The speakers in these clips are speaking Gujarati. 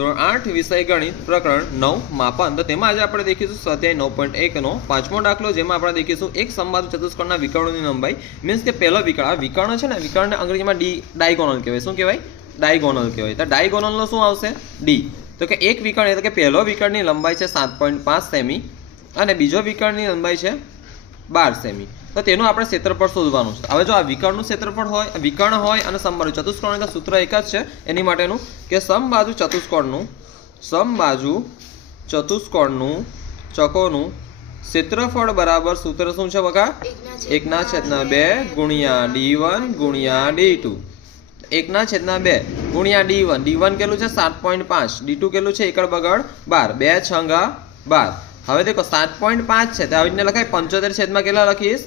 ધોરણ આઠ વિષય ગણિત પ્રકરણ નવ માપન. તો તેમાં આજે આપણે દેખીશું સ્વાધ્યાય નવ પોઈન્ટ એકનો પાંચમો દાખલો, જેમાં આપણે દેખીશું એક સંવાદ ચતુષ્કોણના વિકર્ણોની લંબાઈ. મીન્સ કે પહેલો વિકર્ણ, આ વિકર્ણ છે ને વિકર્ણને અંગ્રેજીમાં ડી ડાયગોનલ કહેવાય. શું કહેવાય? ડાયગોનલ કહેવાય. તો ડાયગોનલનો શું આવશે? ડી. તો કે એક વિકર્ણ એટલે કે પહેલો વિકર્ણની લંબાઈ છે સાત પોઈન્ટ પાંચ સેમી અને બીજો વિકર્ણની લંબાઈ છે બાર સેમી. તો તેનું આપણે ક્ષેત્રફળ શોધવાનું છે. હવે જો આ વિકર્ણનું ક્ષેત્રફળ હોય વિકર્ણ હોય અને સમબાજુ ચતુષ્કોણ સૂત્ર એક જ છે એની માટેનું કે સમબાજુ ચતુષ્કોણનું સમબાજુ ચતુષ્કોણનું ચકોનું ક્ષેત્રફળ બરાબર સૂત્ર શું છે બકા? એકના છેદના બે ગુણ્યા ડી વન ગુણ્યા ડી ટુ. એકના છેદના બે ગુણ્યા ડી વન. ડી વન કેટલું છે? સાત પોઈન્ટ પાંચ. ડી ટુ કેટલું છે? એકડ બગડ બાર. બે છંગા બાર. હવે દેખો સાત પોઈન્ટ પાંચ છે. તો આવી રીતના લખાય. પંચોતેર છેદમાં કેટલા લખીશ?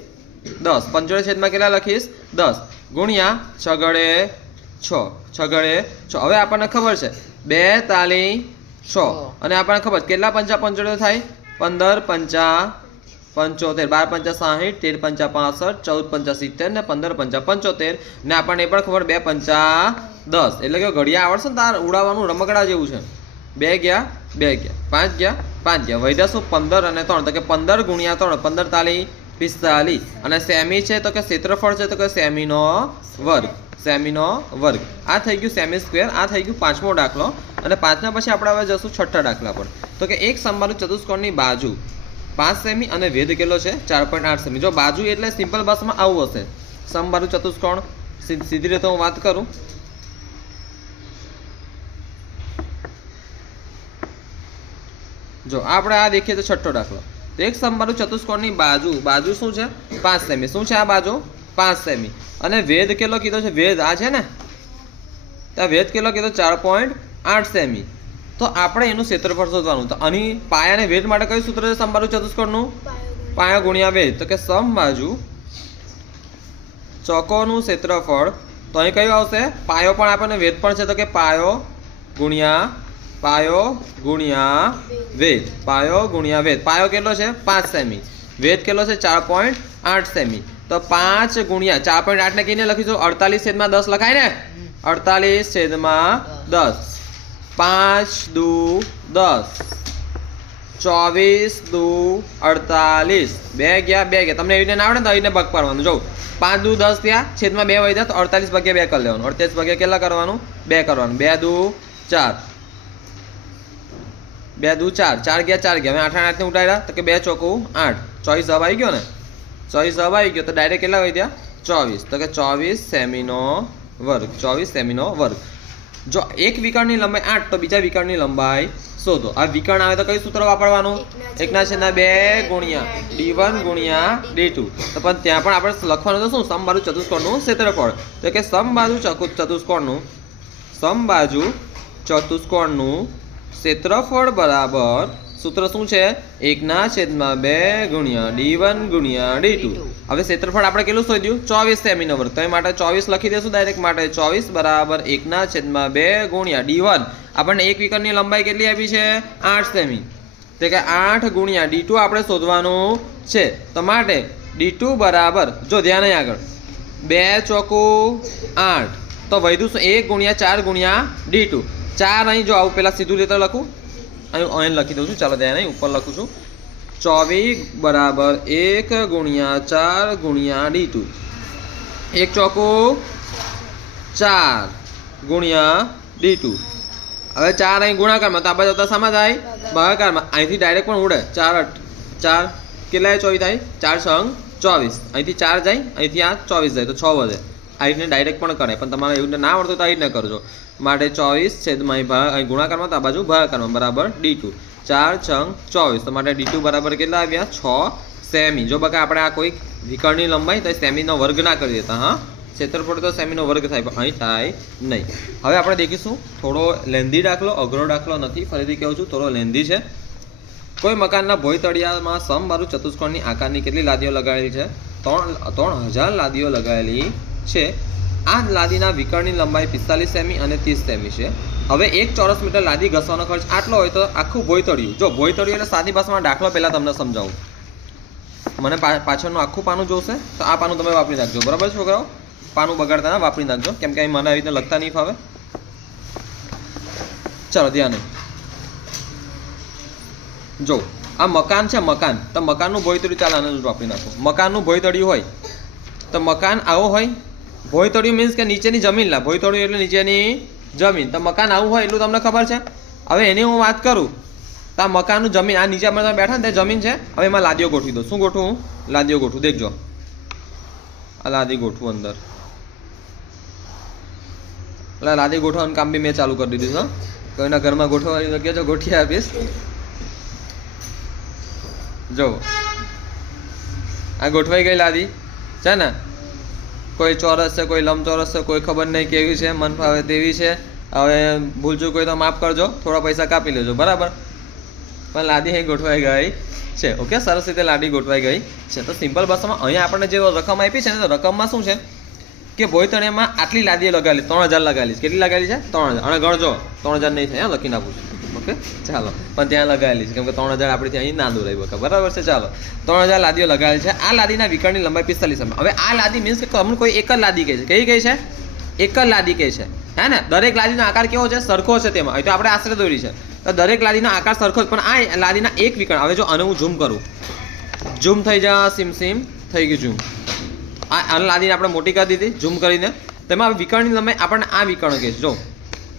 દસ. પંચોતેર છેદમાં કેટલા લખીશ? દસ. ગુણ્યા છગડે છ. છગડે છ. હવે આપણને ખબર છે. બે તાલી છ. અને આપણને ખબર કેટલા પંચા પંચોતેર થાય? પંદર પંચા પંચોતેર. બાર પંચા સાહીઠ. તેર પંચા પાસઠ. ચૌદ પંચા સિત્તેર ને પંદર પંચા પંચોતેર. ને આપણને એ પણ ખબર બે પંચા દસ. એટલે કે ઘડિયા આવડશે ને તાર ઉડાવવાનું રમકડા જેવું છે. બે ગયા બે ગયા પાંચ ગયા પાંચ ગયા. શું? પંદર અને ત્રણ. તો કે પંદર ગુણ્યા ત્રણ. પંદર તાલી પિસ્તાલીસ. અને સેમી છે તો કે ક્ષેત્રફળ છે તો કે સેમીનો વર્ગ. સેમીનો વર્ગ. આ થઈ ગયું સેમી સ્ક્વેર. આ થઈ ગયું પાંચમો દાખલો. અને પાંચના પછી આપણે હવે જશું છઠ્ઠા દાખલા પર. તો કે એક સમબાજુ ચતુષ્કોણની બાજુ પાંચ સેમી અને વેધ કેટલો છે? ચાર પોઈન્ટ આઠ સેમી. જો બાજુ એટલે સિમ્પલ બસમાં આવું હશે. સમબાજુ ચતુષ્કોણ. સીધી રીતે હું વાત કરું. જો, આપણે આ દેખીએ તો છઠ્ઠો દાખલો. તો એક સમબાજુ ચતુષ્કોણની બાજુ બાજુ શું છે? પાંચ સેમી. શું છે આ બાજુ? પાંચ સેમી. અને વેદ કેટલો કીધો છે? વેદ આ છે ને? ત્યાં વેદ કેટલો કીધો? ચાર પોઈન્ટ આઠ સેમી. તો આપણે એનું ક્ષેત્રફળ શોધવાનું. તો અહીં પાયા અને વેદ માટે કયું સૂત્ર છે સમબાજુ ચતુષ્કોણનું? પાયો ગુણ્યા વેદ. તો કે સમબાજુ ચોકોનું ક્ષેત્રફળ, તો અહીં કયું આવશે? પાયો પણ આપણને વેદ પણ છે. તો કે પાયો ગુણ્યા પાયો ગુણ્યા વેદ. પાયો ગુણ્યા વેદ. પાયો કેટલો છે? પાંચ સેમી. વેદ કેટલો છે? ચાર પોઈન્ટ આઠ સેમી. તો પાંચ ગુણ્યા, ચાર પોઈન્ટ આઠને કહીને લખીશું. અડતાલીસ છેદમાં દસ લખાય ને? અડતાલીસ છેદમાં દસ. પાંચ દુ દસ. ચોવીસ દુ અડતાલીસ. બે ગયા બે ગયા. તમને એવીને ના આવડે ને તો આવીને બગ પાડવાનું. જોઉં પાંચ દુ દસ થયા, છેદમાં બે વહી તો અડતાલીસ ભાગ્યા બે કરી લેવાનું. અડતાલીસ ભાગ્યા કેટલા કરવાનું? બે કરવાનું. બે દુ ચાર. બે દુ ચાર ચાર ગયા ચાર ગયા. હવે આઠ આઠ આઠને ઉડાડ્યા. તો કે બે ચોખ્ખું આઠ. ચોવીસ જવાબ આવી ગયો ને? ચોવીસ જવાબ આવી ગયો. તો ડાયરેક્ટ કેટલા વહી ગયા? ચોવીસ. તો કે ચોવીસ સેમીનો વર્ગ. ચોવીસ સેમીનો વર્ગ. જો એક વિકર્ણની લંબાઈ આઠ, તો બીજા વિકર્ણની લંબાઈ શોધો. આ વિકર્ણ આવે તો કયું સૂત્ર વાપરવાનું? એકના છેદના બે ગુણ્યા ડી વન ગુણ્યા ડી ટુ. તો પણ ત્યાં પણ આપણે લખવાનું તો શું? સમબાજુ ચતુષ્કોણનું ક્ષેત્રફળ. તો કે સમબાજુ ચકુ ચતુષ્કોણનું, સમબાજુ ચતુષ્કોણનું ક્ષેત્રફળ બરાબર સૂત્ર શું છે? એકના છેદમાં બે ગુણ્યા ડી વન ગુણ્યા ડી ટુ. હવે ક્ષેત્રફળ આપણે કેટલું શોધ્યું ચોવીસ સેમીનો વર્ગ તો એ માટે ચોવીસ લખી દઈશું ડાયરેક્ટ માટે ચોવીસ બરાબર એકના છેદમાં બે ગુણ્યા ડી વન. આપણને એક વિકરની લંબાઈ કેટલી આપી છે? આઠ સેમી તો કે આઠ ગુણ્યા ડી ટુ આપણે શોધવાનું છે. તો માટે ડી ટુ બરાબર જો ધ્યાન અહીં આગળ. બે ચોકુ આઠ. તો વૈધું શું? એક ગુણ્યા ચાર ગુણ્યા ડી ટુ. ચાર અહીં જો આવું પહેલાં સીધું લેતા લખું. અહીં અહીં લખી દઉં છું, ચાલો ત્યાં અહીં ઉપર લખું છું. ચોવીસ બરાબર એક ગુણ્યા ચાર ગુણ્યા ડી ટુ. એક ચોકું ચાર ગુણ્યા ડી ટુ. હવે ચાર અહીં ગુણાકારમાં, તો આ બધા શામાં થાય? ભાગાકારમાં. અહીંથી ડાયરેક્ટ પણ ઉડે. ચાર અઠ, ચાર કેટલાય ચોવીસ થાય? ચાર સંગ ચોવીસ. અહીંથી ચાર જાય, અહીંથી આ ચોવીસ જાય, તો છ વધે. આ રીતને ડાયરેક્ટ પણ કરે, પણ તમારે એવું ના આવડતું તો આ રીતને કરજો. માટે ચોવીસ છેદમાં અહીં ગુણાકારમાં તો આ બાજુ ભાગાકારમાં, બરાબર? D two. ચાર છંગ ચોવીસ. તો માટે ડી ટુ બરાબર કેટલા આવ્યા? છ. સેમી. જો બકા આપણે આ કોઈ વિકળની લંબાઈ, તો સેમીનો વર્ગ ના કરી દેતા, હા? ક્ષેત્રફળ તો સેમીનો વર્ગ થાય, પણ અહીં થાય નહીં. હવે આપણે દેખીશું, થોડો લેન્ધી દાખલો, અઘરો દાખલો નથી. ફરીથી કહું છું, થોડો લેન્ધી છે. કોઈ મકાનના ભોયતળિયામાં સમબારું ચતુષ્કોણની આકારની કેટલી લાદીઓ લગાવેલી છે? ત્રણ ત્રણ હજાર લાદીઓ લગાવેલી. છે. આ લાદીના વિકળની લંબાઈ પિસ્તાલીસ સેમી અને ત્રીસ સેમી છે. હવે એક ચોરસ મીટર લાદી ઘસવાનો ખર્ચ આટલો હોય તો આખું ભોયતળિયું. જો ભોયતળિયું એટલે સાદી ભાષામાં દાખલો પહેલાં તમને સમજાવું. મને પાછળનું આખું પાનું જોશે, તો આ પાનું તમે વાપરી નાખજો. બરાબર છોકરાઓ? પાનું બગાડતા ના વાપરી નાખજો. કેમ કે મને આવી રીતે લગતા નહીં ફાવે. ચાલો, ધ્યાન. જો, આ મકાન છે મકાન. તો મકાનનું ભોયતળિયું ચાલ આને વાપરી નાખો. મકાનનું ભોયતળિયું હોય, તો મકાન આવો હોય ભોયતળિયું મીન્સ કે નીચેની જમીન લા. ભોયતળિયું એટલે નીચેની જમીન. તો મકાન આવું હોય એટલું તમને ખબર છે? હવે એની હું વાત કરું. તો આ મકાનનું જમીન, આ નીચે આપણે તમે બેઠા ને તે જમીન છે. હવે એમાં લાદીઓ ગોઠવી દો શું ગોઠવું? હું? લાદીઓ ગોઠવું. દેખજો. આ લાદી ગોઠવું અંદર. એટલે લાદી ગોઠવવાનું કામ બી મેં ચાલુ કરી દીધું છે કોઈના ઘરમાં ગોઠવવાની જગ્યા જો ગોઠવી આપીશ. જો આ ગોઠવાઈ ગઈ લાદી. છે ને? કોઈ ચોરસ છે, કોઈ લંબચોરસ છે, કોઈ ખબર નહીં કેવી છે, મન ફાવે તેવી છે. હવે ભૂલચૂક કોઈ તો માફ કરજો, થોડા પૈસા કાપી લેજો, બરાબર? પણ લાદી અહીં ગોઠવાઈ ગઈ છે, ઓકે? સરસ રીતે લાદી ગોઠવાઈ ગઈ છે. તો સિમ્પલ ભાષામાં અહીંયા આપણને જે રકમ આપી છે ને, તો રકમમાં શું છે? કે ભોયતણીમાં આટલી લાદીઓ લગાવેલી, ત્રણ હજાર લગાવેલી કેટલી લગાવેલી છે? ત્રણ હજાર. અને ગણજો, ત્રણ હજાર નહીં થાય લખી નાખું છું. ઓકે? ચાલો. પણ ત્યાં લગાવેલી છે. કેમ કે ત્રણ હજાર આપણે અહીં ના દોરાઈ બકા બરાબર છે? ચાલો. ત્રણ હજાર લાદીઓ લગાવેલી છે. આ લાદીના વિકળની લંબાઈ પિસ્તાલીસ એમ હવે આ લાદી મીન્સ કે તમને કોઈ એક જ લાદી કહે છે. કઈ કઈ છે? એક જ લાદી કહે છે. હે ને? દરેક લાદીનો આકાર કેવો છે? સરખો છે તેમાં. તો આપણે આશરે દોરી છે. તો દરેક લાદીનો આકાર સરખો જ પણ આ લાદીના એક વિકણ હવે જો આને હું ઝૂમ કરું. ઝૂમ થઈ જા, સિમ સિમ. થઈ ગયું ઝૂમ આ લાદીને આપણે મોટી કરી દીધી. ઝૂમ કરીને. તેમાં વિકર્ણની લંબાઈ આપણને આ વિકર્ણ કહે છે. જો.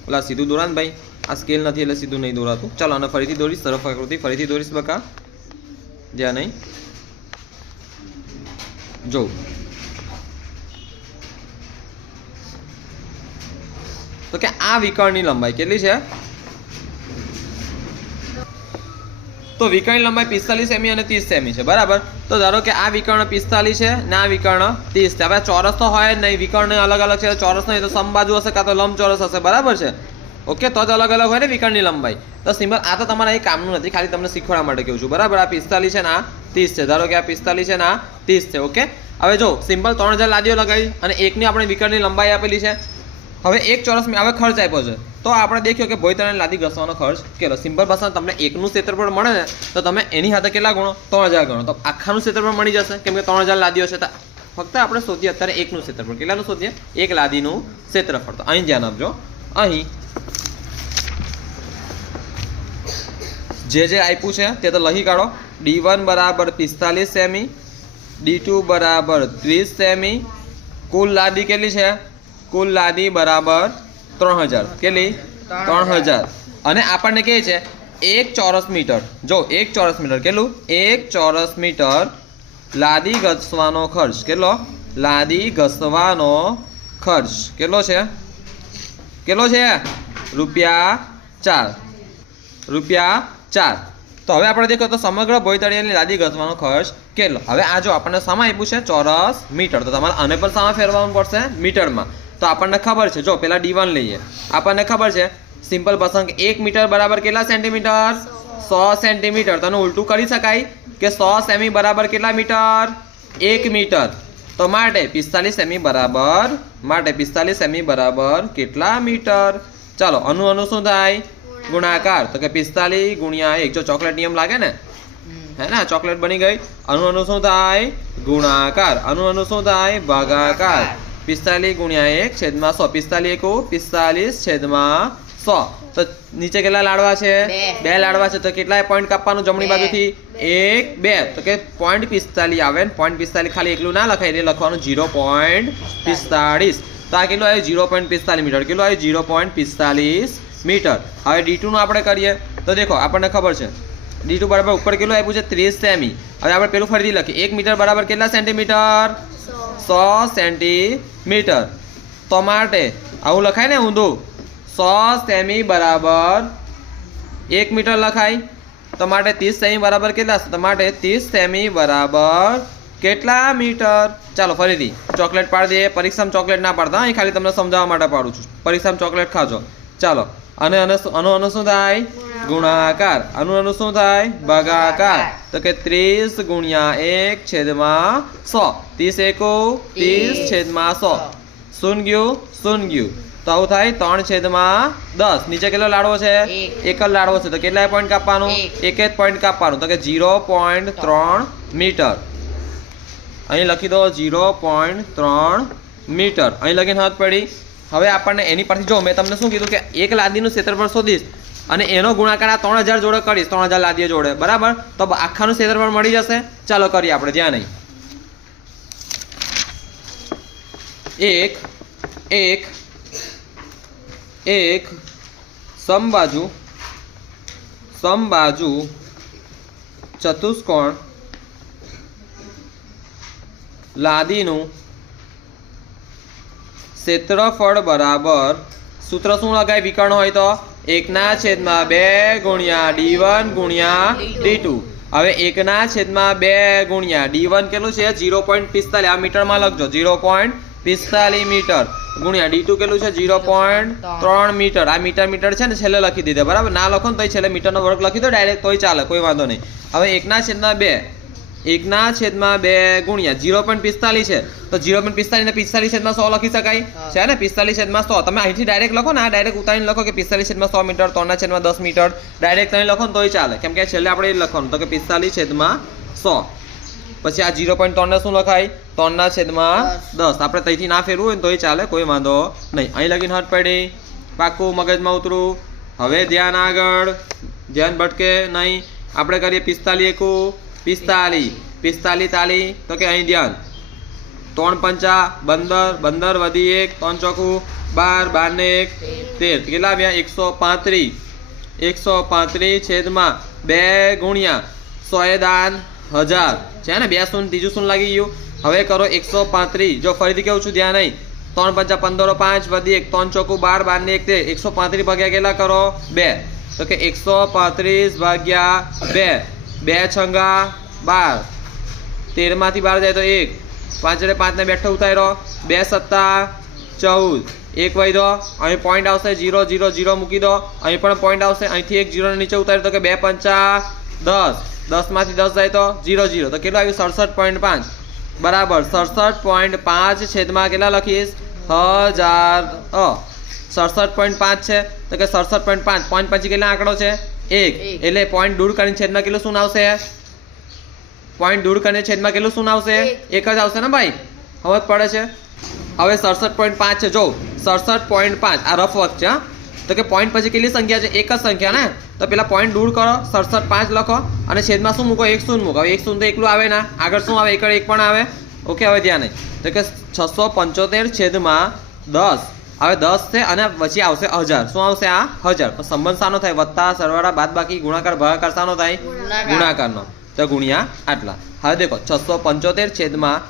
ઓલા સીધું દોરા ભાઈ. આ સ્કેલ નથી એટલે સીધું નહીં દોરાતું. ચાલો આને ફરીથી દોરીશ સરફ આકૃતિ, ફરીથી દોરીશ બકા. જ્યાં નહીં. જો. તો કે આ વિકર્ણની લંબાઈ કેટલી છે? તો વિકર્ણની લંબાઈ પિસ્તાલીસ સેમી અને ત્રીસ સેમી છે, બરાબર? તો ધારો કે આ વિકર્ણ પિસ્તાલીસ છે ને આ વિકર્ણ ત્રીસ છે. હવે ચોરસ તો હોય નહીં વિકર્ણ અલગ અલગ છે, ચોરસ નહીં તો સમબાજુ હશે કાં તો લંબચોરસ હશે, બરાબર છે? ઓકે તો જ અલગ અલગ હોય ને વિકર્ણની લંબાઈ. તો સિમ્પલ આ તો તમારા એ કામનું નથી, ખાલી તમને શીખવાડવા માટે કહું છું. બરાબર? આ પિસ્તાલીસ છે ને આ ત્રીસ છે. ધારો કે આ પિસ્તાલીસ છે ને આ ત્રીસ છે ઓકે હવે જો સિમ્પલ ત્રણ હજાર લાદીઓ લગાવી અને એકની આપણે વિકર્ણની લંબાઈ આપેલી છે. હવે એક ચોરસ હવે ખર્ચ આપ્યો છે. તો આપણે દેખ્યો કે ભોયતળાની લાદી ઘસવાનો ખર્ચ કેટલો? સિમ્પલ ભાષામાં તમને એકનું ક્ષેત્રફળ મળે ને, તો તમે એની સાથે કેટલા ગણો? ત્રણ હજાર ગણો. તો આખાનું ક્ષેત્રફળ મળી જશે, કેમ કે ત્રણ હજાર લાદીઓ છે. તો ફક્ત આપણે શોધીએ, અત્યારે એકનું ક્ષેત્રફળ. કેટલાનું શોધીએ? એક લાદીનું ક્ષેત્રફળ. તો અહીં ધ્યાન આપજો. અહીં જે જે આપ્યું છે, તે તો લખી કાઢો. ડી વન બરાબર પિસ્તાલીસ સેમી ડી ટુ બરાબર ત્રીસ સેમી. કુલ લાદી કેટલી છે? કુલ લાદી બરાબર ત્રણ હજાર. કેટલી? ત્રણ હજાર. અને આપણને કહે છે, એક ચોરસ મીટર. જો, એક ચોરસ મીટર કેટલું? એક ચોરસ મીટર લાદી ઘસવાનો ખર્ચ. કેટલો? લાદી ઘસવાનો ખર્ચ. કેટલો છે? કેટલો છે? રૂપિયા ચાર. રૂપિયા ચાર. તો હવે આપણે દેખો તો સમગ્ર ભોયતળિયાની લાદી ઘસવાનો ખર્ચ કેટલો? હવે આ જો આપણને સામા આપ્યું છે ચોરસ મીટર. તો તમારે આને પણ સામા ફેરવવાનું પડશે મીટરમાં. તો આપણને ખબર છે, જો પેલા ડી લઈએ. આપણને ખબર છે, સિમ્પલ પસંદ એક મીટર બરાબર કેટલા સેન્ટીમીટર? સો સેન્ટીમીટર. તો ઉલટું કરી શકાય કે સો સેમી બરાબર કેટલા મીટર? એક મીટર. તો માટે પિસ્તાલીસ સેમી બરાબર, માટે પિસ્તાલીસ સેમી બરાબર કેટલા મીટર? ચાલો અનુ અનુ શું થાય ગુણાકાર. તો કે પિસ્તાલીસ ગુણ્યા એક. જો ચોકલેટ નિયમ લાગે ને? હે ને? ચોકલેટ બની ગઈ. અનુ અનુ શું થાય? ગુણાકાર. અનુ અનુ શું થાય? ભાગાકાર. પિસ્તાલીસ ગુણ્યા એક છેદમાં સો. પિસ્તાલીસ એકુ પિસ્તાલીસ છેદમાં સો. તો નીચે કેટલા લાડવા છે? બે. લાડવા છે. તો કેટલા પોઈન્ટ કાપવાનું જમણી બાજુથી? એક બે. તો કે પોઈન્ટ પિસ્તાલીસ આવે ને? પોઈન્ટ પિસ્તાલીસ ખાલી એકલું ના લખાય. એટલે લખવાનું જીરો પોઈન્ટ પિસ્તાળીસ તો આ કેટલું આવ્યું? જીરો પોઈન્ટ પિસ્તાલીસ મીટર. કેટલું આવ્યું? જીરો પોઈન્ટ પિસ્તાલીસ મીટર. હવે ડી ટુનું આપણે કરીએ. તો દેખો, આપણને ખબર છે. ડી ટુ બરાબર ઉપર કેટલું આપ્યું છે? ત્રીસ સેમી. હવે આપણે પેલું ફરીથી લખીએ. એક મીટર બરાબર કેટલા સેન્ટીમીટર? સો સેન્ટીમીટર. તો માટે આવું લખાય ને ઊંધું. સો સેમી બરાબર એક મીટર લખાય. તો માટે ત્રીસ સેમી બરાબર કેટલા? તો માટે ત્રીસ સેમી બરાબર કેટલા મીટર? ચાલો ફરીથી. ચોકલેટ પાડી દઈએ. પરીક્ષામાં ચોકલેટ ના પાડતા. અહીં ખાલી તમને સમજાવવા માટે પાડું છું. પરીક્ષામાં ચોકલેટ ખાજો. ચાલો. અને અને આનું આનું શું થાય? ગુણાકાર. આનું અનુ શું થાય? ભાગાકાર. તો કે ત્રીસ ગુણ્યા એક છેદમાં સો. ત્રીસ એકો? ત્રીસ છેદમાં સો. શૂન ગયું? શૂન ગયું? તો આવું થાય ત્રણ છેદમાં દસ. નીચે કેટલો લાડવો છે? એક. જ લાડવો છે. તો કેટલા પોઈન્ટ કાપવાનું? એક. જ પોઈન્ટ કાપવાનું. તો કે જીરો પોઈન્ટ ત્રણ. મીટર. અહીં લખી દો ઝીરો પોઈન્ટ ત્રણ મીટર. અહીં લખીને હાથ પડી. હવે આપણને એની પરથી જો મેં તમને શું કીધું કે એક લાદીનું ક્ષેત્રફળ શોધીશ અને એનો ગુણાકાર આ ત્રણ હજાર જોડે કરીશ, ત્રણ હજાર લાદીઓ જોડે. બરાબર? તો આખાનું ક્ષેત્રફળ મળી જશે. ચાલો કરીએ આપણે, ધ્યાન નહીં એક એક એક, સમબાજુ સમબાજુ, ચતુષ્કોણ, લાદીનું ક્ષેત્રફળ બરાબર સૂત્ર શું લગાય વિકર્ણ હોય તો એકના છેદમાં બે ગુણ્યા ડી વન ગુણ્યા ડી ટુ. હવે એકના છેદમાં બે ગુણ્યા ડી વન કેટલું છે? ઝીરો પોઈન્ટ પિસ્તાલીસ. આ મીટરમાં લખજો. ઝીરો પોઈન્ટ પિસ્તાલીસ મીટર. ગુણ્યા ડી ટુ કેટલું છે? ઝીરો પોઈન્ટ ત્રણ મીટર. આ મીટર મીટર છે ને? છેલ્લે લખી દીધે. બરાબર? ના લખો ને તો છેલ્લે મીટરનો વર્ગ લખી દો. ડાયરેક્ટ તોય ચાલે. કોઈ વાંધો નહીં. હવે એકના છેદમાં બે. એકના છેદમાં બે ગુણ્યા. ઝીરો પોઈન્ટ પિસ્તાલીસ છે. તો ઝીરો પોઈન્ટ પિસ્તાલીસ ને પિસ્તાલીસ છેદમાં સો લખી શકાય. છે ને? પિસ્તાલીસ છેદમાં સો. તમે અહીંથી ડાયરેક્ટ લખો ને આ ડાયરેક્ટ ઉતારીને લખો કે પિસ્તાલીસ છેદમાં સો મીટર ત્રણના છેદમાં દસ મીટર. ડાયરેક્ટ તમે લખો ને તોય ચાલે. કેમ કે છેલ્લે આપણે લખવાનું. તો કે પિસ્તાલીસ છેદમાં સો. પછી આ ઝીરો પોઈન્ટ ત્રણને શું લખાય? ત્રણના છેદમાં દસ. આપણે ત્યાંથી ના ફેરવું હોય ને તોય ચાલે કોઈ વાંધો નહીં. અહીં લગીને હટ પડી. પાકું મગજમાં ઉતરું. હવે ધ્યાન આગળ. ધ્યાન ભટકે નહીં. આપણે કરીએ પિસ્તાલીસ એકુ. પિસ્તાલી પિસ્તાલીસ તાલી, તો કે અહીં ધ્યાન ત્રણ પંચા, બંદર બંદર વધી એક, ત્રણ ચોખ્ખું બાર બાર ને એક, તેર. કેટલા વ્યા એકસો પાંત્રીસ. એકસો પાંત્રીસ છેદમાં બે ગુણ્યા સોએ દાન હજાર. છે ને? બે શૂન્ય, ત્રીજું શૂન્ય લાગી ગયું. હવે કરો એકસો પાંત્રીસ. જો ફરીથી કહું છું? ધ્યાન નહીં ત્રણ પંચા પંદરો પાંચ વધી એક, ત્રણ ચોખ્ખું બાર બાર ને એક, તેર. એકસો પાંત્રીસ ભાગ્યા કેટલા કરો? બે. તો કે એકસો પાંત્રીસ ભાગ્યા બે. બે છંગા, બાર. તેરમાંથી બાર જાય તો એક. પાંચ એટલે પાંચને બેઠો ઉતાર્યો. બે સત્તા, ચૌદ. એક વહી દો અહીં પોઈન્ટ આવશે જીરો જીરો જીરો મૂકી દો. અહીં પણ પોઈન્ટ આવશે. અહીંથી એક જીરો નીચે ઉતારી તો કે બે પંચા દસ. દસમાંથી દસ જાય તો જીરો જીરો તો કેટલું આવ્યું? સડસઠ પોઈન્ટ પાંચ. બરાબર. સડસઠ પોઈન્ટ પાંચ છેદમાં કેટલા લખીશ? હજાર. અ. સડસઠ પોઈન્ટ પાંચ છે. તો કે સડસઠ પોઈન્ટ પાંચ. પોઈન્ટ પછી કેટલા આંકડો છે? એક. એટલે પોઈન્ટ દૂર કરીને છેદમાં કેટલું શું આવશે? પોઈન્ટ દૂર કરીને છેદમાં કેટલું શું આવશે? એક. જ આવશે ને ભાઈ? હવે પડે છે. હવે સડસઠ પોઈન્ટ પાંચ છે. જો સડસઠ પોઈન્ટ પાંચ. આ રફ વર્ક છે હા. તો કે પોઈન્ટ પછી કેટલી સંખ્યા છે? એક જ સંખ્યા ને? તો પેલા પોઈન્ટ દૂર કરો સડસઠ પાંચ લખો અને છેદમાં શું મૂકો? એક શૂન્ય મૂકો. હવે એક શૂન્ય તો એકલું આવે ના? આગળ શું આવે? એકડ એક પણ આવે. ઓકે હવે ધ્યાન તો કે છસો પંચોતેર છેદમાં દસ. હવે દસ છે અને પછી આવશે હજાર. શું આવશે આ? હજાર. સંબંધ શાનો થાય? વત્તા સરવાળા બાદ બાકી ગુણાકાર ભાગાકાર શાનો થાય? ગુણાકારનો. તો ગુણ્યા આટલા. હવે દેખો છસો પંચોતેર છેદમાં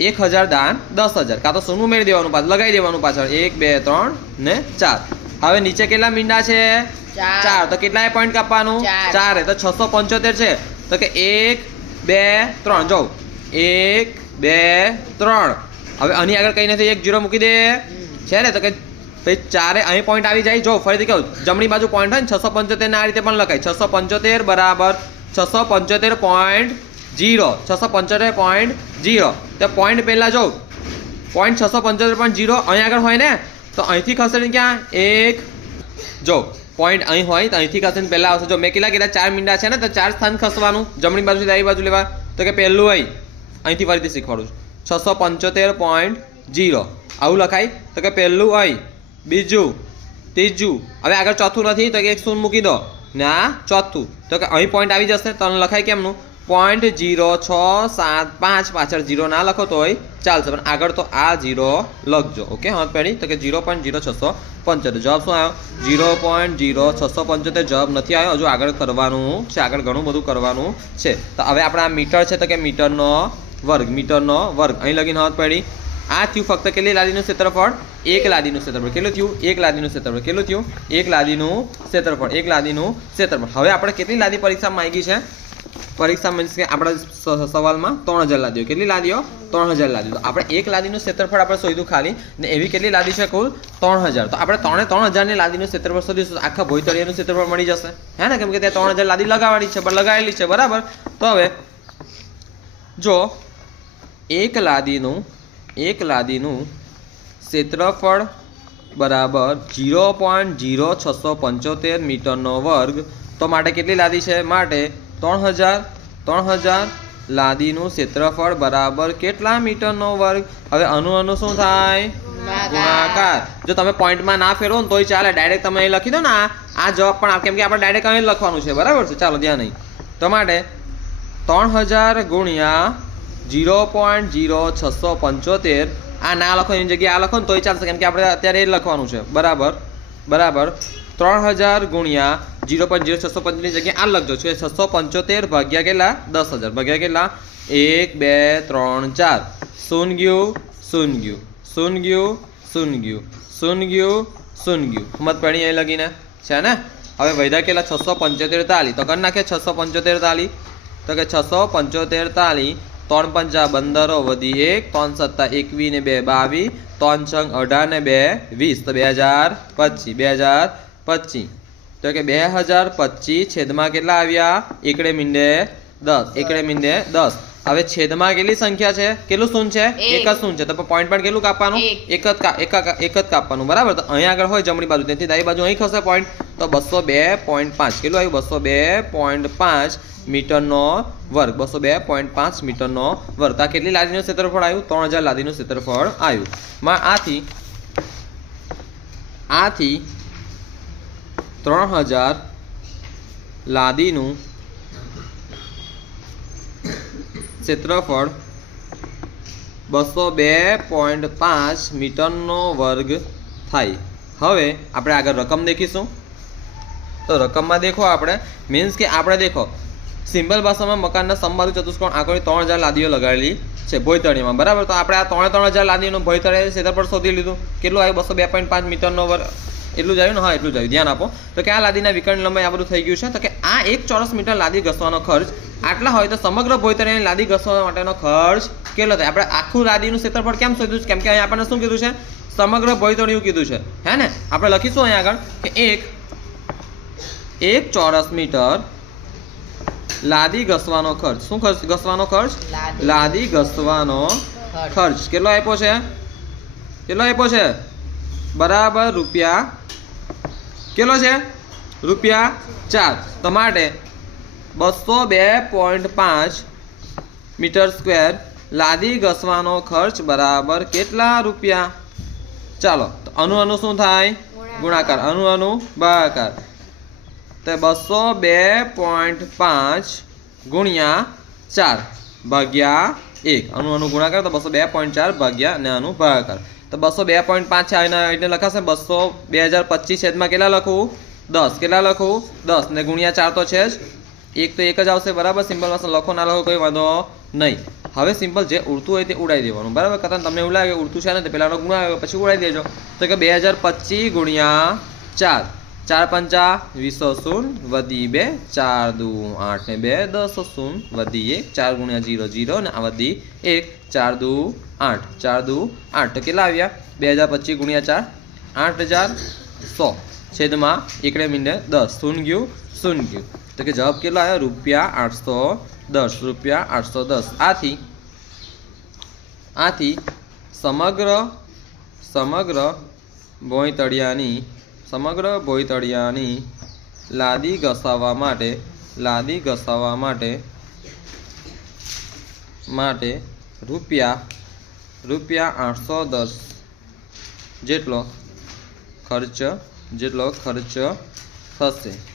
એક હજાર દાન દસ હજાર. કાં તો સોનું મેળવી દેવાનું પાછળ લગાવી દેવાનું પાછળ. એક બે ત્રણ ને ચાર. હવે નીચે કેટલા મીંડા છે? ચાર. તો કેટલા પોઈન્ટ કાપવાનું? ચાર. તો છસો પંચોતેર છે. તો કે એક બે ત્રણ. જો એક બે ત્રણ. હવે આની આગળ કઈ નથી. એક જીરો મૂકી દે. છે ને, તો કે ભાઈ ચારે અહીં પોઈન્ટ આવી જાય. જો ફરીથી કહું, જમણી બાજુ પોઈન્ટ હોય ને છસો પંચોતેરને આ રીતે પણ લખાય. છસો પંચોતેર બરાબર છસો પંચોતેર પોઈન્ટ જીરો છસો પંચોતેર પોઈન્ટ જીરો તો પોઈન્ટ પહેલાં જો પોઈન્ટ છસો પંચોતેર પોઈન્ટ જીરો અહીં આગળ હોય ને, તો અહીંથી ખસેડીને ક્યાં? એક. જો પોઈન્ટ અહીં હોય, તો અહીંથી ખસીને પહેલાં આવશે. જો, મેં કેટલા કેટલા ચાર મીંડા છે ને, તો ચાર સ્થાન ખસવાનું. જમણી બાજુથી ડાબી બાજુ લેવા. તો કે પહેલું અહીં. અહીંથી ફરીથી શીખવાડું છું. છસો પંચોતેર પોઈન્ટ જીરો આવું લખાય? તો કે પહેલું અહીં બીજું, ત્રીજું. હવે આગળ ચોથું નથી, તો કે એક શૂન્ય મૂકી દો. ને આ ચોથું. તો કે અહીં પોઈન્ટ આવી જશે, તો લખાય કેમનું? પોઈન્ટ જીરો છ સાત પાંચ, પાછળ જીરો ના લખો તો હોય ચાલશે. પણ આગળ તો આ જીરો લખજો ઓકે હા પેડી તો કે જીરો પોઈન્ટ જીરો છસો પંચોતેર. જવાબ શું આવ્યો? જીરો પોઈન્ટ જીરો છસો પંચોતેર જવાબ નથી આવ્યો. હજુ આગળ કરવાનું છે, આગળ ઘણું બધું કરવાનું છે. તો હવે આપણે આ મીટર છે, તો કે મીટરનો વર્ગ મીટરનો વર્ગ. અહીં લગીને હોત પડી આ થયું ફક્ત કેટલી લાદીનું ક્ષેત્રફળ? એક લાદીનું ક્ષેત્રફળ. કેટલું થયું? એક લાદીનું ક્ષેત્રફળ. કેટલું થયું? એક લાદીનું ક્ષેત્રફળ. એક લાદીનું ક્ષેત્રફળ. હવે આપણે કેટલી લાદી પરીક્ષામાં માંગી છે? પરીક્ષા મીન્સ કે આપણા સવાલમાં ત્રણ હજાર લાદીઓ. કેટલી લાદીઓ? ત્રણ હજાર લાદીઓ. તો આપણે એક લાદીનું ક્ષેત્રફળ આપણે શોધ્યું ખાલી ને એવી કેટલી લાદી છે કુલ? ત્રણ હજાર. તો આપણે ત્રણે, ત્રણ હજારની લાદીનું ક્ષેત્રફળ શોધીશું. આખા ભોયતળિયાનું ક્ષેત્રફળ મળી જશે. હે ને? કેમ કે ત્યાં ત્રણ હજાર લાદી લગાવવાની છે, પણ લગાવેલી છે. બરાબર? તો હવે જો એક લાદીનું એક લાદીનું ક્ષેત્રફળ બરાબર જીરો પોઈન્ટ જીરો છસો પંચોતેર મીટરનો વર્ગ. તો માટે કેટલી લાદી છે? માટે ત્રણ હજાર ત્રણ હજાર લાદીનું ક્ષેત્રફળ બરાબર કેટલા મીટરનો વર્ગ? હવે અનુ અનુ શું થાય? ગુણાકાર. જો તમે પોઈન્ટમાં ના ફેરવો ને તોય ચાલે. ડાયરેક્ટ તમે અહીં લખી દો ને આ. જવાબ પણ કેમ કે આપણે ડાયરેક્ટ અહીં લખવાનું છે. બરાબર છે? ચાલો, ધ્યાન નહીં તો માટે ત્રણ હજાર ગુણ્યા જીરો પોઈન્ટ જીરો છસો પંચોતેર. આ ના લખો એની જગ્યાએ આ લખો ને તોય ચાલશે, કેમ કે આપણે અત્યારે એ લખવાનું છે. બરાબર? બરાબર? ત્રણ હજાર ગુણ્યા જીરો પોઈન્ટ જીરો છસો પંચોતેરની જગ્યાએ આ લખજો. છે છસો પંચોતેર ભાગ્યા કેટલા? દસ હજાર ભાગ્યા કેટલા? એક, બે, ત્રણ, ચાર. શૂન ગયું શૂન ગયું શૂન ગયું શૂન ગયું શૂન ગયું શૂન ગયું હિંમત પડી અહીં લગીને? છે ને? હવે વૈધા કેટલા? છસો પંચોતેર તાલી. તો કરી નાખે છસો પંચોતેર તાલી. તો કે છસો પંચોતેર તાલી ત્રણ પંચા પંદરો વધી એક, ત્રણ સત્તા એકવી ને બે બાવીસ ત્રણ છંગ અઢાર ને બે વીસ. તો બે હજાર પચીસ બે હજાર પચીસ. તો કે બે હજાર પચીસ છેદમાં કેટલા આવ્યા? એકડે મીંડે દસ. એકડે મીંડે દસ. હવે છેદમાં કેટલી સંખ્યા છે? કેટલું શૂન્ય છે? એક. જ શૂન્ય છે. તો પોઈન્ટ પણ કેટલું કાપવાનું? એક. જ એક જ- કાપવાનું. બરાબર? તો અહીંયા આગળ હોય જમણી બાજુ. તેથી ડાબી બાજુ અહીં ખસે પોઈન્ટ તો બસો બે પોઈન્ટ પાંચ. કેટલું આવ્યું? બસો બે પોઈન્ટ પાંચ મીટરનો વર્ગ. બસો બે પોઈન્ટ પાંચ મીટરનો વર્ગ. તો આ કેટલી લાદીનું ક્ષેત્રફળ આવ્યું? ત્રણ હજાર લાદીનું ક્ષેત્રફળ આવ્યું. માં આથી આથી ત્રણ હજાર લાદીનું ક્ષેત્રફળ બસો બે પોઈન્ટ પાંચ મીટરનો વર્ગ થાય. હવે આપણે આગળ રકમ દેખીશું. તો રકમમાં દેખો આપણે. મીન્સ કે આપણે દેખો સિમ્પલ ભાષામાં મકાનના સંબાજુ ચતુષ્કોણ આંકડી ત્રણ હજાર લાદીઓ લગાડેલી છે ભોયતળીમાં. બરાબર? તો આપણે આ ત્રણે ત્રણ હજાર લાદીઓનું ભોયતળીયા ક્ષેત્રફળ શોધી લીધું. કેટલું આવ્યું? બસો બે પોઈન્ટ પાંચ મીટરનો વર્ગ એટલું જ આવ્યું ને? હા, એટલું જ આવ્યું. ધ્યાન આપો. તો કે આ લાદીના વિકર્ણ લંબાઈ આ બધું થઈ ગયું છે. તો કે આ એક ચોરસ મીટર લાદી ઘસવાનો ખર્ચ આટલા હોય તો સમગ્ર ભોયતળીયાની લાદી ઘસવા માટેનો ખર્ચ કેટલો થાય? આપણે આખું લાદીનું ક્ષેત્રફળ કેમ શોધ્યું છે? કેમ કે અહીંયા આપણને શું કીધું છે? સમગ્ર ભોયતળિયું કીધું છે. હે ને? આપણે લખીશું અહીંયા આગળ કે એક એક ચોરસ મીટર લાદી ઘસવાનો ખર્ચ. શું ખર્ચ? ઘસવાનો ખર્ચ? લાદી. ઘસવાનો ખર્ચ. કેટલો આપ્યો છે? કેટલો આપ્યો છે? બરાબર રૂપિયા કેટલો છે? રૂપિયા ચાર. તો માટે બસો બે પોઈન્ટ પાંચ મીટર સ્ક્વેર. લાદી ઘસવાનો ખર્ચ બરાબર કેટલા રૂપિયા? ચાલો તો અનુ અનુ શું થાય? ગુણાકાર. અનુ અનુ ભાગાકાર. તો બસો બે પોઈન્ટ પાંચ ગુણ્યા ચાર ભાગ્યા એક. અનુ અનુ ગુણાકાર તો બસો બે પોઈન્ટ ચાર ભાગ્યા ને અનુ ભાગાકાર. તો બસો બે પોઈન્ટ પાંચ છે એટલે લખાશે બસો બે હજાર પચીસ છેદમાં કેટલા લખવું દસ. કેટલા લખવું દસ. ને ગુણ્યા ચાર તો છે જ એક તો એક જ આવશે, બરાબર? સિમ્પલ ભાષા લખો, ના લખો, કોઈ વાંધો નહીં. હવે સિમ્પલ જે ઉડતું હોય તે ઉડાવી દેવાનું. બરાબર? કરતા તમને એવું લાગે ઉડતું છે ને, તે ગુણ ગુણાવ્યો પછી ઉડાવી દેજો. તો કે બે હજાર પચીસ ગુણ્યા ચાર. ચાર પંચા વીસો શૂન વધી બે, ચાર દુ આઠ ને બે, દસ શૂન વધી એક. ચાર ગુણ્યા જીરો જીરો ને આ વધી એક. ચાર દુ આઠ. ચાર દુ આઠ. કેટલા આવ્યા? બે હજાર પચીસ ગુણ્યા ચાર. આઠ હજાર સો. છેદમાં એકડે મીંડે દસ. શૂન ગયું શૂન ગયું. તો કે જવાબ કેટલો આવ્યો? રૂપિયા આઠસો દસ, રૂપિયા આઠસો દસ. આથી આથી સમગ્ર સમગ્ર ભોંયતળિયાની સમગ્ર ભોંયતળિયાની લાદી ઘસાવવા માટે, લાદી ઘસાવવા માટે માટે રૂપિયા રૂપિયા આઠસો દસ જેટલો ખર્ચ જેટલો ખર્ચ થશે.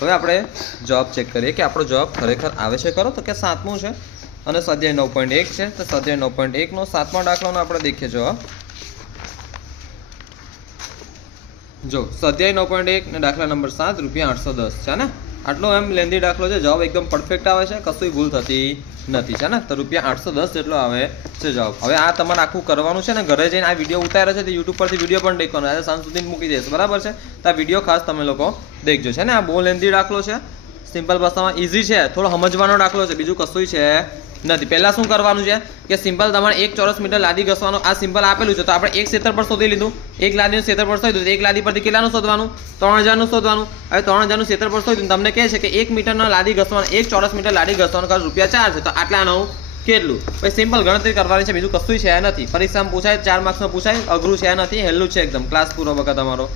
હવે આપણે જવાબ ચેક કરીએ કે આપણો જવાબ ખરેખર આવે છે ખરો? તો કે સાતમું છે? અને સ્વાધ્યાય નવ પોઈન્ટ એક છે. તો સ્વાધ્યાય નવ પોઈન્ટ એકનો સાતમા દાખલાનો આપણે દેખીએ જવાબ. જો, સ્વાધ્યાય નવ પોઈન્ટ એક ને દાખલા નંબર સાત, રૂપિયા આઠસો દસ છે ને? આટલો એમ લેન્ધી દાખલો છે, જવાબ એકદમ પરફેક્ટ આવે છે, કશું ભૂલ થતી નથી, છે ને? તો રૂપિયા આઠસો દસ જેટલો આવે છે જવાબ. હવે આ તમારે આખું કરવાનું છે ને, ઘરે જઈને આ વીડિયો ઉતારે છે, તે યુટ્યુબ પરથી વીડિયો પણ દેખવાનો આજે સાંજ સુધી મૂકી દઈશ, બરાબર છે? તો આ વીડિયો ખાસ તમે લોકો દેખજો, છે ને? આ બહુ લેન્ધી દાખલો છે. સિમ્પલ ભાષામાં ઇઝી છે, થોડો સમજવાનો દાખલો છે. બીજું કશું છે નથી. પહેલાં શું કરવાનું છે કે સિમ્પલ તમારે એક ચોરસ મીટર લાદી ઘસવાનો. આ સિમ્પલ આપેલું છે તો આપણે એક ક્ષેત્ર પર શોધી લીધું. એક લાદીનું ક્ષેત્ર પર શોધ્યું. એક લાદી પરથી કેટલાનું શોધવાનું? ત્રણ હજારનું શોધવાનું. હવે ત્રણ હજારનું ક્ષેત્ર પર શોધ્યું તમને કહે છે કે એક મીટરનો લાદી ઘસવાનો, એક ચોરસ મીટર લાદી ઘસવાનો ખર્ચ રૂપિયા ચાર છે. તો આટલાનું કેટલું? પછી સિમ્પલ ગણતરી કરવાની છે. બીજું કશું છે નથી. પરીક્ષામાં પૂછાય, ચાર માર્ક્સમાં પૂછાય, અઘરું છે નથી. હેલ્લું છે એકદમ. ક્લાસ પૂરો વખત તમારો